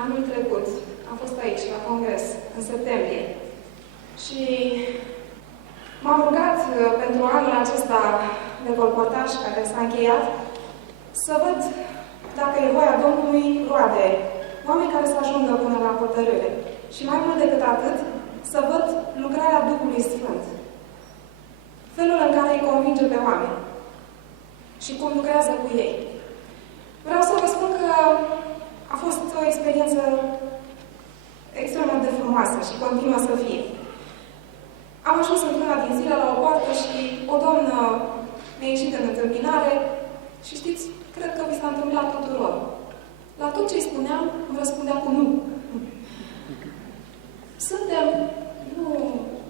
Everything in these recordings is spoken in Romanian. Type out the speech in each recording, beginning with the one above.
Anul trecut am fost aici, la congres, în septembrie. Și m-am rugat pentru anul acesta de colportaj care s-a încheiat să văd, dacă e voia Domnului, roade, oameni care să ajungă până la hotărâre. Și mai mult decât atât, să văd lucrarea Duhului Sfânt. Felul în care îi convinge pe oameni. Și cum lucrează cu ei. Vreau să vă spun că a fost o experiență extrem de frumoasă și continuă să fie. Am ajuns într-una din zile la o poartă și o doamnă mi-a ieșit în întâmpinare și știți, cred că vi s-a întâmplat tuturor. La tot ce îi spuneam, îmi răspundea cu nu.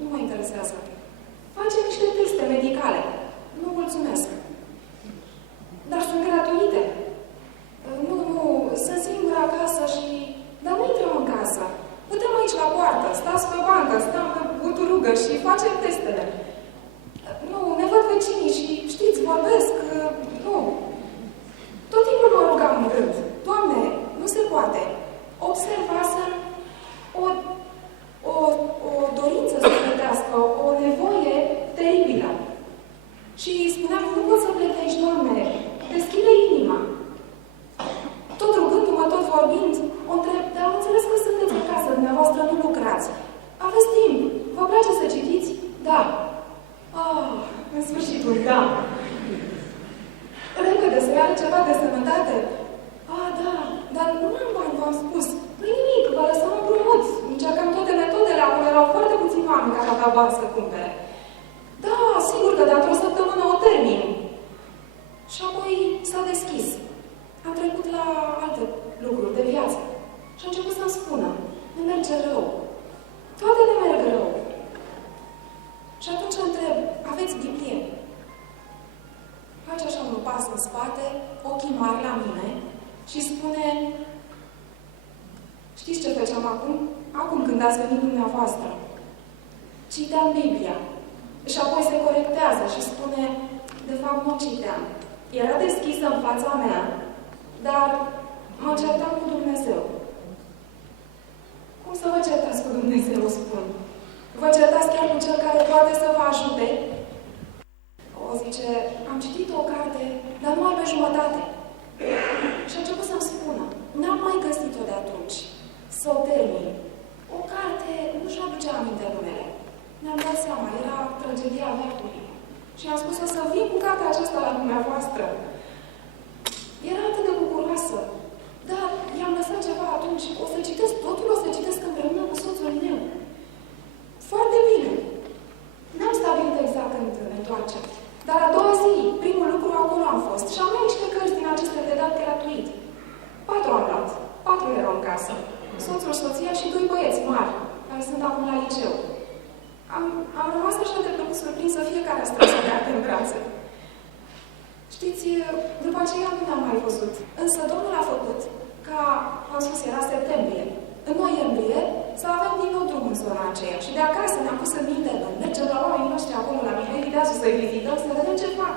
Nu mă interesează. Facem niște teste medicale. Nu mulțumesc. Dar sunt gratuite. Sunt singură acasă și... Dar nu intrăm în casă. Putem aici la poartă, stați pe bancă, stăm pe buturugă și facem testele. Nu, ne văd vecinii și, știți, vorbesc, nu. Tot timpul mă rugam în rând. Doamne, nu se poate. Observasem o dorință să plătească, o nevoie teribilă. Și spuneam, nu pot să plec aici, Doamne, deschide inima. Tot rugându-mă, tot vorbind, o întreb, dar am înțeles că sunteți acasă, dumneavoastră nu lucrați. Aveți timp. Vă place să citiți? Da. În sfârșitul, da. Repede, să ia ceva de sănătate? Da, dar nu am bani, v-am spus. Nu-i nimic, vă lăsăm împrumut. Încercam toate metodele, acum erau foarte puțini oameni care aveau bani să cumpere. Da, sigur că de într-o săptămână o termin. Și apoi s-a deschis. Am trecut la alte lucruri de viață. Și a început să-mi spună, ne merge rău. Toate ne merg rău. Și atunci întreb, aveți Biblie? Face așa un pas în spate, ochii mari la mine și spune, știți ce făceam acum? Acum când ați venit dumneavoastră. Citeam Biblia. Și apoi se corectează și spune, de fapt nu citeam. Era deschisă în fața mea, dar mă certam cu Dumnezeu. Cum să vă certați cu Dumnezeu, spun? Vă certați chiar cu Cel care poate să vă ajute? Zice, am citit o carte, dar numai pe jumătate. Și a început să-mi spună, n-am mai găsit-o de atunci, să o termin. O carte, nu-și aducea aminte numele. Ne-am dat seama, era tragedia veacului. Și am spus, o să vin cu cartea aceasta la dumneavoastră. Era atât de bucuroasă. Dar i-am lăsat ceva atunci. O să citesc totul, o să citesc împreună cu soțul meu. Foarte bine. N-am stabilit exact când ne întoarcem. Dar a doua zi, primul lucru acolo am fost. Și am luat niște cărți din acestea de dat gratuit. 4 am luat. 4 erau în casă. Soțul, soția și 2 băieți mari, care sunt acum la liceu. Am rămas așa de plăcut surprinsă, fiecare a strâns o carte în brațe. Știți, după aceea nu ne-am mai văzut. Însă Domnul a făcut ca, am spus, era septembrie. În noiembrie să avem din nou drum în zona aceea. Și de acasă ne-am pus în minte, mergem la oamenii noștri acolo, la Mihai să-i vizităm, să vedem ce fac.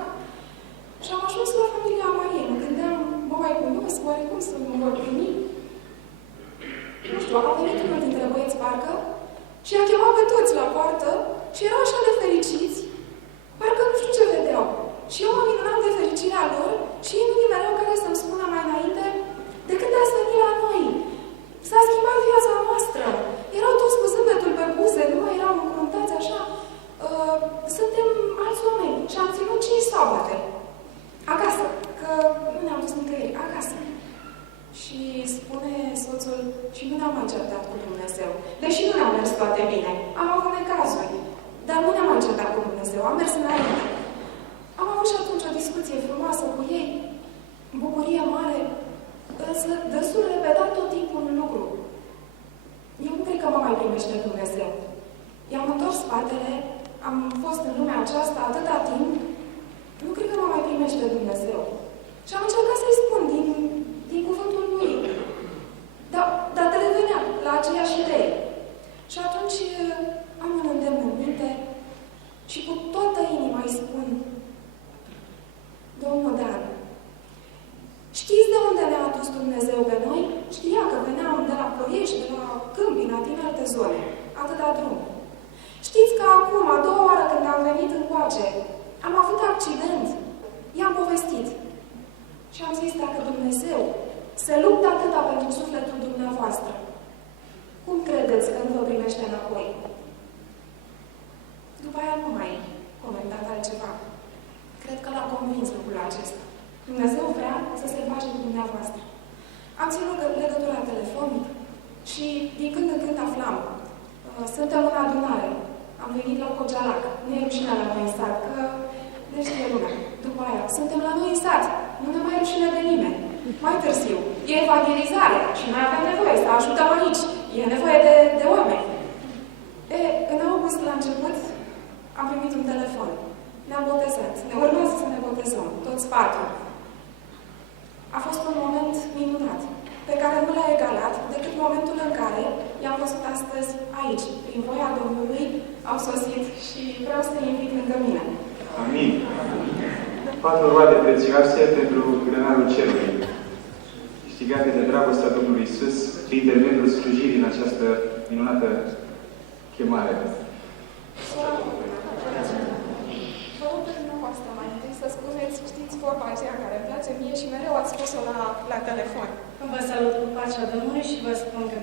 Și am ajuns la familia Mariei. Mă gândeam, mă mai cunosc, oare cum să mă vor primi? Nu știu, a venit unul dintre băieți parcă și a chemat pe toți la poartă și erau așa de fericiți, parcă nu știu ce vedeau. Și eu mă minunam de fericirea lor și ei nu nimereau care să-mi spună mai înainte, de când ați venit la noi. S-a schimbat viața noastră. Erau toți cu zâmbetul pe buze, nu mai erau încruntați așa. Suntem alți oameni și am ținut 5 sabate. Acasă, că nu ne-am dus nicăieri, acasă. Și spune soțul, și nu ne-am mai certat cu Dumnezeu. Deși nu ne-am mers toate bine. Am avut necazuri. Dar nu ne-am mai certat cu Dumnezeu. Am mers înainte. Am avut și atunci o discuție frumoasă cu ei. Bucurie mare. Însă dânsul repeta tot timpul un lucru. Eu nu cred că mă mai primește Dumnezeu. I-am întors spatele, am fost în lumea aceasta atâta timp, nu cred că mă mai primește Dumnezeu. Și am încercat să-i spun din cuvântul lui. Dar te revenea la aceeași idee. Și atunci am un îndemn în minte și cu toată inima îi spun, Domnul Dan, știți de unde ne-a adus Dumnezeu pe noi? Știa că veneam de la întoarce. Am avut accident. I-am povestit. Și am zis, dacă Dumnezeu se luptă atâta pentru sufletul dumneavoastră, cum credeți că nu vă primește înapoi? După aia nu mai comentat altceva. Cred că l-a convins lucrul acesta. Dumnezeu vrea să se bage cu dumneavoastră. Am ținut legătura telefonic și din când în când aflam. Suntem în adunare. Am venit la Cogelac. Nu e rușine la noi în sat, că ne știe lumea. După aia, suntem la noi în sat. Nu ne mai rușine de nimeni. Mai târziu, e evangelizare și noi avem nevoie să ajutăm aici. E nevoie de oameni. În august, la început, am primit un telefon. Ne-am botezat. Ne urmează să ne botezăm. Toți patru. A fost un moment minunat, pe care nu l-a egalat decât momentul în care i-am văzut astăzi aici. Prin voia Domnului au sosit și vreau să-i invit lângă mine. Amin. 4 roade prețioase pentru grânarul cerului, câștigate de dragostea Domnului Iisus prin intermediul slujirii în această minunată chemare. Vă rog pe dumneavoastră mai întâi să scuzeți, știți vorba aceea care îmi place mie și mereu ați spus-o la telefon. Vă salut cu pacea Domnului și vă spun că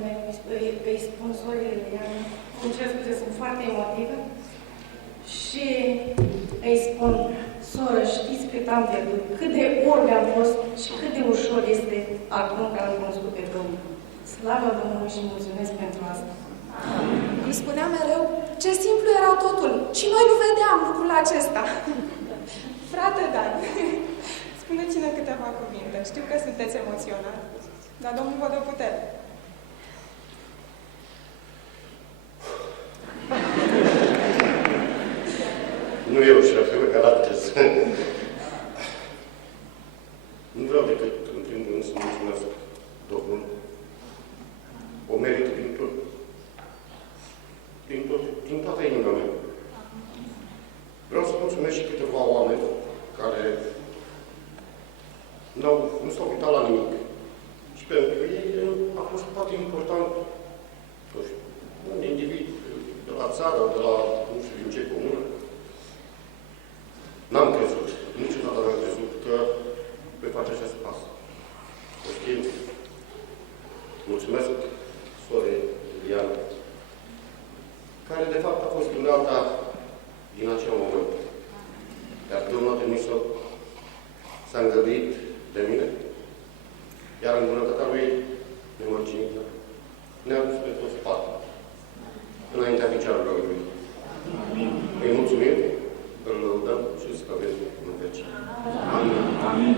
îi spun sorii, îmi cer scuze, sunt foarte emotivă și îi spun, soră, știți cât am pierdut, cât de orbi am fost și cât de ușor este acum că am cunoscut pe Domnul. Slavă Domnului și mulțumesc pentru asta. Îmi spunea mereu ce simplu era totul și noi nu vedeam lucrul acesta. Frate Dan, spuneți-ne câteva cuvinte. Știu că sunteți emoționat, dar Domnul vă dă putere. Nu eu și la fel caracter. Nu vreau decât, în primul rând, să mulțumesc Domnul. O merită din toată inima mea. Vreau să mulțumesc și câteva oameni care nu s-au uitat la nimic. Și pentru ei a fost foarte important, nu știu, un individ de la țară, de la nu știu din ce comună. N-am crezut, niciodată n-am crezut că voi face acest pas. În schimb, mulțumesc sorei Liliana, care de fapt a fost unealta din acel moment. Iar Domnul a trimis-o, s-a îngăduit de mine, iar în bunătatea Lui nemărginită ne-a dus pe toți patru, înaintea picioarelor Lui. Îi mulțumim